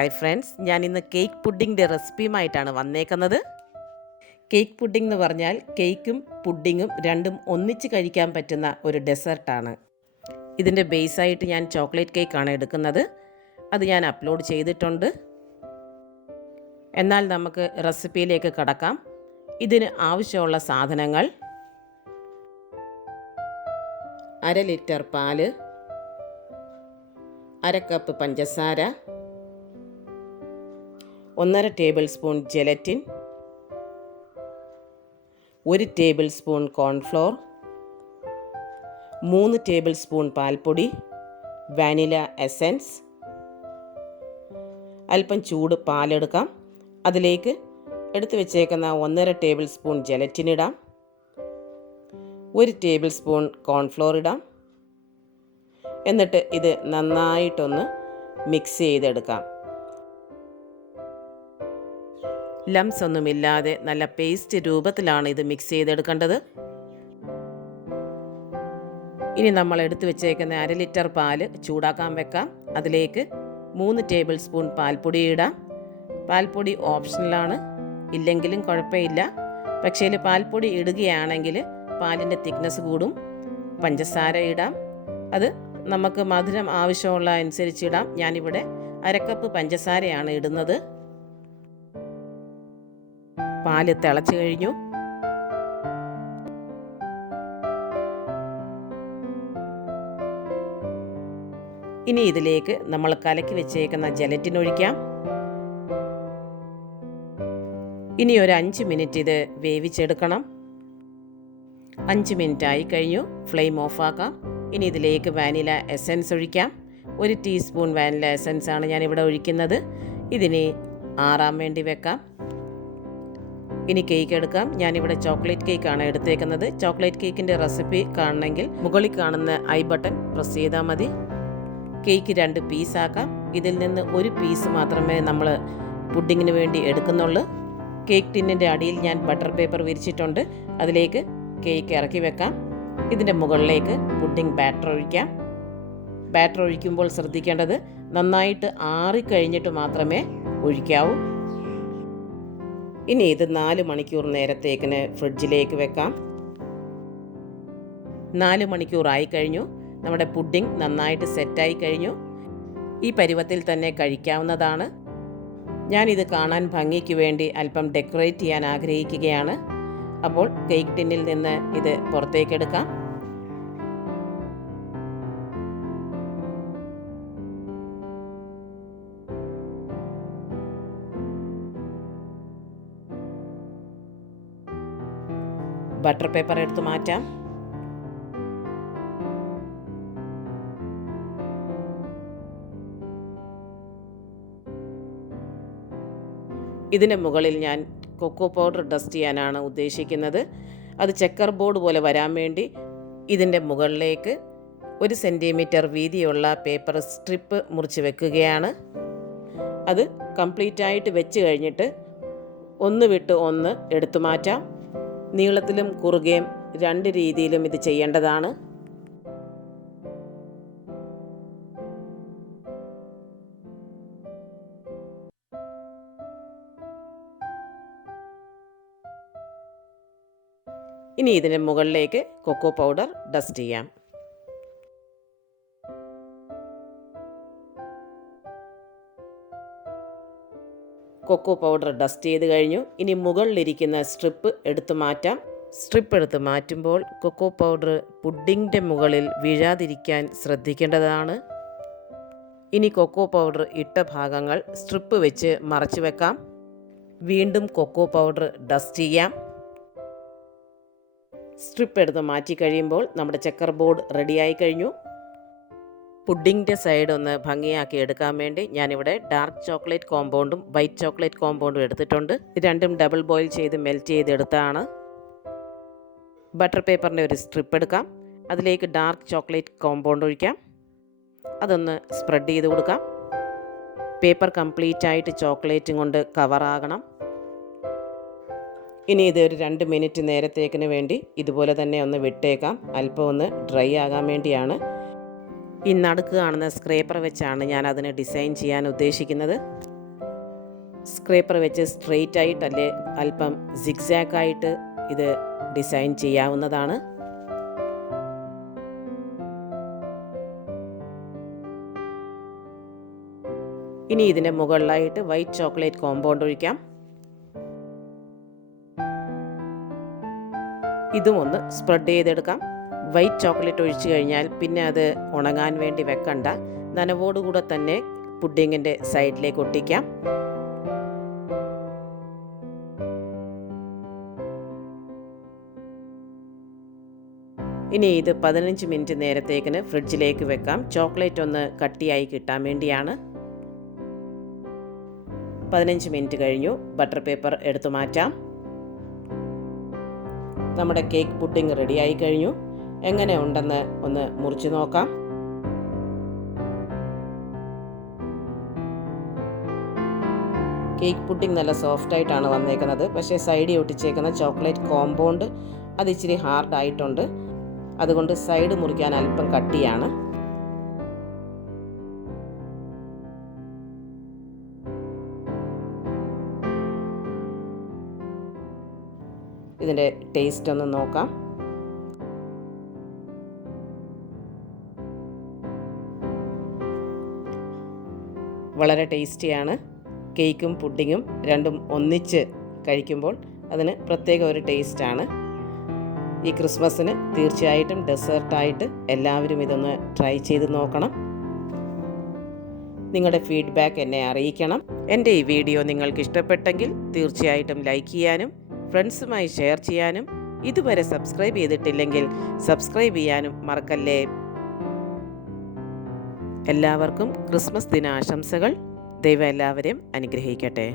Hi friends, ഞാൻ ഇന്ന് cake പുഡിങ്ങിൻ്റെ റെസിപ്പിയുമായിട്ടാണ് വന്നേക്കുന്നത്. കേക്ക് പുഡിംഗ് എന്ന് പറഞ്ഞാൽ കേക്കും പുഡിങ്ങും രണ്ടും ഒന്നിച്ച് കഴിക്കാൻ പറ്റുന്ന ഒരു ഡെസേർട്ടാണ്. ഇതിൻ്റെ ബേസായിട്ട് ഞാൻ ചോക്ലേറ്റ് കേക്കാണ് എടുക്കുന്നത്. അത് ഞാൻ അപ്ലോഡ് ചെയ്തിട്ടുണ്ട്. എന്നാൽ നമുക്ക് റെസിപ്പിയിലേക്ക് കടക്കാം. ഇതിന് ആവശ്യമുള്ള സാധനങ്ങൾ: 1/2 ലിറ്റർ പാല്, 1/2 കപ്പ് പഞ്ചസാര, 1/2 table spoon gelatine, 1 table spoon cornflour, 3 table spoon പാൽപ്പൊടി, വാനില എസൻസ്. അല്പം ചൂട് പാലെടുക്കാം. അതിലേക്ക് എടുത്തു വെച്ചേക്കുന്ന 1/2 ടേബിൾ സ്പൂൺ ജെലറ്റിൻ ഇടാം. 1 ടേബിൾ സ്പൂൺ കോൺഫ്ലോർ ഇടാം. എന്നിട്ട് ഇത് നന്നായിട്ടൊന്ന് മിക്സ് ചെയ്തെടുക്കാം. ലംസ് ഒന്നുമില്ലാതെ നല്ല പേസ്റ്റ് രൂപത്തിലാണ് ഇത് മിക്സ് ചെയ്തെടുക്കേണ്ടത്. ഇനി നമ്മൾ എടുത്തു വെച്ചേക്കുന്ന 1/2 ലിറ്റർ പാല് ചൂടാക്കാൻ വെക്കാം. അതിലേക്ക് 3 ടേബിൾ സ്പൂൺ പാൽപ്പൊടി ഇടാം. പാൽപ്പൊടി ഓപ്ഷണലാണ്, ഇല്ലെങ്കിലും കുഴപ്പമില്ല. പക്ഷേ പാൽപ്പൊടി ഇടുകയാണെങ്കിൽ പാലിൻ്റെ തിക്നെസ് കൂടും. പഞ്ചസാര ഇടാം. അത് നമുക്ക് മധുരം ആവശ്യമുള്ള അനുസരിച്ച് ഇടാം. ഞാനിവിടെ 1/2 കപ്പ് പഞ്ചസാരയാണ് ഇടുന്നത്. പാല് തിളച്ച് കഴിഞ്ഞു. ഇനി ഇതിലേക്ക് നമ്മൾ കലക്കി വെച്ചേക്കുന്ന ജെലറ്റിൻ ഒഴിക്കാം. ഇനി ഒരു 5 മിനിറ്റ് ഇത് വേവിച്ചെടുക്കണം. 5 മിനിറ്റ് ആയി കഴിഞ്ഞു. ഫ്ലെയിം ഓഫാക്കാം. ഇനി ഇതിലേക്ക് വാനില എസൻസ് ഒഴിക്കാം. 1 ടീസ്പൂൺ വാനില എസൻസ് ആണ് ഞാനിവിടെ ഒഴിക്കുന്നത്. ഇതിന് ആറാൻ വേണ്ടി വെക്കാം. ഇനി കേക്ക് എടുക്കാം. ഞാനിവിടെ ചോക്ലേറ്റ് കേക്കാണ് എടുത്തേക്കുന്നത്. ചോക്ലേറ്റ് കേക്കിൻ്റെ റെസിപ്പി കാണണമെങ്കിൽ മുകളിൽ കാണുന്ന ഐ ബട്ടൺ പ്രസ് ചെയ്താൽ മതി. കേക്ക് 2 പീസാക്കാം. ഇതിൽ നിന്ന് 1 പീസ് മാത്രമേ നമ്മൾ പുഡിങ്ങിന് വേണ്ടി എടുക്കുന്നുള്ളൂ. കേക്ക് ടിന്നിൻ്റെ അടിയിൽ ഞാൻ ബട്ടർ പേപ്പർ വിരിച്ചിട്ടുണ്ട്. അതിലേക്ക് കേക്ക് ഇറക്കി വെക്കാം. ഇതിൻ്റെ മുകളിലേക്ക് പുഡിംഗ് ബാറ്റർ ഒഴിക്കാം. ബാറ്റർ ഒഴിക്കുമ്പോൾ ശ്രദ്ധിക്കേണ്ടത് നന്നായിട്ട് ആറിക്കഴിഞ്ഞിട്ട് മാത്രമേ ഒഴിക്കാവൂ. ഇനി ഇത് 4 മണിക്കൂർ നേരത്തേക്കിന് ഫ്രിഡ്ജിലേക്ക് വെക്കാം. 4 മണിക്കൂറായി കഴിഞ്ഞു. നമ്മുടെ പുഡിംഗ് നന്നായിട്ട് സെറ്റായി കഴിഞ്ഞു. ഈ പരുവത്തിൽ തന്നെ കഴിക്കാവുന്നതാണ്. ഞാനിത് കാണാൻ ഭംഗിക്ക് വേണ്ടി അല്പം ഡെക്കറേറ്റ് ചെയ്യാൻ ആഗ്രഹിക്കുകയാണ്. അപ്പോൾ കേക്ക് ടിന്നിൽ നിന്ന് ഇത് പുറത്തേക്കെടുക്കാം. ബട്ടർ പേപ്പർ എടുത്ത് മാറ്റാം. ഇതിന് മുകളിൽ ഞാൻ കൊക്കോ പൗഡർ ഡസ്റ്റ് ചെയ്യാനാണ് ഉദ്ദേശിക്കുന്നത്. അത് ചെക്കർ ബോർഡ് പോലെ വരാൻ വേണ്ടി ഇതിൻ്റെ മുകളിലേക്ക് 1 സെൻറ്റിമീറ്റർ വീതിയുള്ള പേപ്പർ സ്ട്രിപ്പ് മുറിച്ച് വെക്കുകയാണ്. അത് കംപ്ലീറ്റ് ആയിട്ട് വെച്ച് കഴിഞ്ഞിട്ട് ഒന്ന് വിട്ട് ഒന്ന് എടുത്തു മാറ്റാം. നീളത്തിലും കുറുകയും 2 രീതിയിലും ഇത് ചെയ്യേണ്ടതാണ്. ഇനി ഇതിന് മുകളിലേക്ക് കൊക്കോ പൗഡർ ഡസ്റ്റ് ചെയ്യാം. കൊക്കോ പൗഡർ ഡസ്റ്റ് ചെയ്ത് കഴിഞ്ഞു. ഇനി മുകളിലിരിക്കുന്ന സ്ട്രിപ്പ് എടുത്തു മാറ്റാം. സ്ട്രിപ്പ് എടുത്ത് മാറ്റുമ്പോൾ കൊക്കോ പൗഡർ പുഡിങ്ങിൻ്റെ മുകളിൽ വീഴാതിരിക്കാൻ ശ്രദ്ധിക്കേണ്ടതാണ്. ഇനി കൊക്കോ പൗഡർ ഇട്ട ഭാഗങ്ങൾ സ്ട്രിപ്പ് വെച്ച് മറച്ചു വെക്കാം. വീണ്ടും കൊക്കോ പൗഡർ ഡസ്റ്റ് ചെയ്യാം. സ്ട്രിപ്പ് എടുത്ത് മാറ്റി കഴിയുമ്പോൾ നമ്മുടെ ചെക്കർ ബോർഡ് റെഡിയായി കഴിഞ്ഞു. പുഡിങ്ങിൻ്റെ സൈഡ് ഒന്ന് ഭംഗിയാക്കി എടുക്കാൻ വേണ്ടി ഞാനിവിടെ ഡാർക്ക് ചോക്ലേറ്റ് കോമ്പൗണ്ടും വൈറ്റ് ചോക്ലേറ്റ് കോമ്പൗണ്ടും എടുത്തിട്ടുണ്ട്. രണ്ടും ഡബിൾ ബോയിൽ ചെയ്ത് മെൽറ്റ് ചെയ്തെടുത്താണ്. ബട്ടർ പേപ്പറിൻ്റെ ഒരു സ്ട്രിപ്പ് എടുക്കാം. അതിലേക്ക് ഡാർക്ക് ചോക്ലേറ്റ് കോമ്പൗണ്ട് ഒഴിക്കാം. അതൊന്ന് സ്പ്രെഡ് ചെയ്ത് കൊടുക്കാം. പേപ്പർ കംപ്ലീറ്റ് ആയിട്ട് ചോക്ലേറ്റും കൊണ്ട് കവറാകണം. ഇനി ഇത് ഒരു 2 മിനിറ്റ് നേരത്തേക്കിന് വേണ്ടി ഇതുപോലെ തന്നെ ഒന്ന് വിട്ടേക്കാം. അല്പം ഒന്ന് ഡ്രൈ ആകാൻ വേണ്ടിയാണ്. ഈ നടുക്ക് കാണുന്ന സ്ക്രേപ്പർ വെച്ചാണ് ഞാൻ അതിന് ഡിസൈൻ ചെയ്യാൻ ഉദ്ദേശിക്കുന്നത്. സ്ക്രേപ്പർ വെച്ച് സ്ട്രെയിറ്റ് ആയിട്ടല്ലേ അല്പം സിഗ്സാക്കായിട്ട് ഇത് ഡിസൈൻ ചെയ്യാവുന്നതാണ്. ഇനി ഇതിൻ്റെ മുകളിലായിട്ട് വൈറ്റ് ചോക്ലേറ്റ് കോമ്പൗണ്ട് ഒഴിക്കാം. ഇതും ഒന്ന് സ്പ്രെഡ് ചെയ്തെടുക്കാം. വൈറ്റ് ചോക്ലേറ്റ് ഒഴിച്ചു കഴിഞ്ഞാൽ പിന്നെ അത് ഉണങ്ങാൻ വേണ്ടി വെക്കണ്ട, നനവോടുകൂടെ തന്നെ പുഡിങ്ങിൻ്റെ സൈഡിലേക്ക് ഒട്ടിക്കാം. ഇനി ഇത് 15 മിനിറ്റ് നേരത്തേക്കിന് ഫ്രിഡ്ജിലേക്ക് വെക്കാം. ചോക്ലേറ്റ് ഒന്ന് കട്ടിയായി കിട്ടാൻ വേണ്ടിയാണ്. 15 മിനിറ്റ് കഴിഞ്ഞു. ബട്ടർ പേപ്പർ എടുത്തു മാറ്റാം. നമ്മുടെ കേക്ക് പുഡിംഗ് റെഡിയായി കഴിഞ്ഞു. എങ്ങനെ ഉണ്ടെന്ന് ഒന്ന് മുറിച്ച് നോക്കാം. കേക്ക് പുഡിംഗ് നല്ല സോഫ്റ്റായിട്ടാണ് വന്നേക്കുന്നത്. പക്ഷേ സൈഡിൽ ഒട്ടിച്ചേക്കുന്ന ചോക്ലേറ്റ് കോമ്പൗണ്ട് അത് ഇച്ചിരി ഹാർഡായിട്ടുണ്ട്. അതുകൊണ്ട് സൈഡ് മുറിക്കാൻ അല്പം കട്ടിയാണ്. ഇതിൻ്റെ ടേസ്റ്റ് ഒന്ന് നോക്കാം. വളരെ ടേസ്റ്റിയാണ്. കേക്കും പുഡിങ്ങും രണ്ടും ഒന്നിച്ച് കഴിക്കുമ്പോൾ അതിന് പ്രത്യേക ഒരു ടേസ്റ്റാണ്. ഈ ക്രിസ്മസിന് തീർച്ചയായിട്ടും ഡെസേർട്ടായിട്ട് എല്ലാവരും ഇതൊന്ന് ട്രൈ ചെയ്ത് നോക്കണം. നിങ്ങളുടെ ഫീഡ്ബാക്ക് എന്നെ അറിയിക്കണം. എൻ്റെ ഈ വീഡിയോ നിങ്ങൾക്ക് ഇഷ്ടപ്പെട്ടെങ്കിൽ തീർച്ചയായിട്ടും ലൈക്ക് ചെയ്യാനും ഫ്രണ്ട്സുമായി ഷെയർ ചെയ്യാനും ഇതുവരെ സബ്സ്ക്രൈബ് ചെയ്തിട്ടില്ലെങ്കിൽ സബ്സ്ക്രൈബ് ചെയ്യാനും മറക്കല്ലേ. എല്ലാവർക്കും ക്രിസ്മസ് ദിനാശംസകൾ. ദൈവം എല്ലാവരെയും അനുഗ്രഹിക്കട്ടെ.